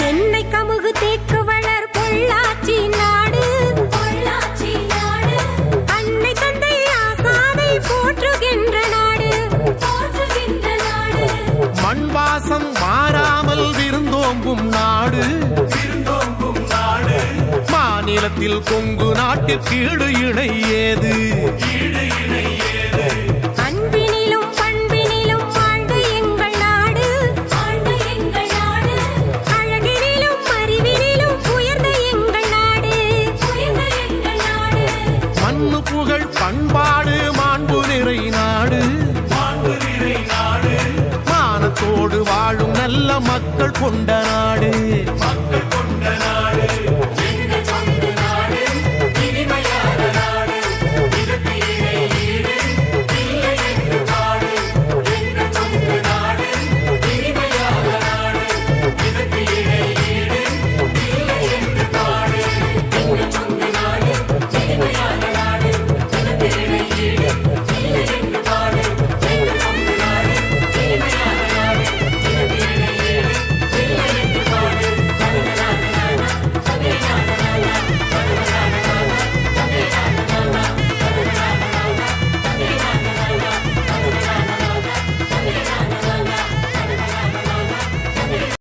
தென்னை கமுகு தேக்கு வளர் பொள்ளாச்சி நாடு. அன்னை தந்தை ஆசானை போற்றுகின்ற நாடு. மண் வாசம் மாறாமல் விருந்தோம்பும் நாடு. மாநிலத்தில் கொங்கு நாட்டிற்கு இணை ஏது. அன்பினிலும் பண்பினிலும் வாழ்ந்த எங்கள் நாடு. அழகினிலும் அறிவினிலும் உயர்ந்த எங்கள் நாடு. மண்ணு புகழ் பண்பாடு மாண்பு நிறை நாடு. மானத்தோடு வாழும் நல்ல மக்கள் கொண்ட நாடு.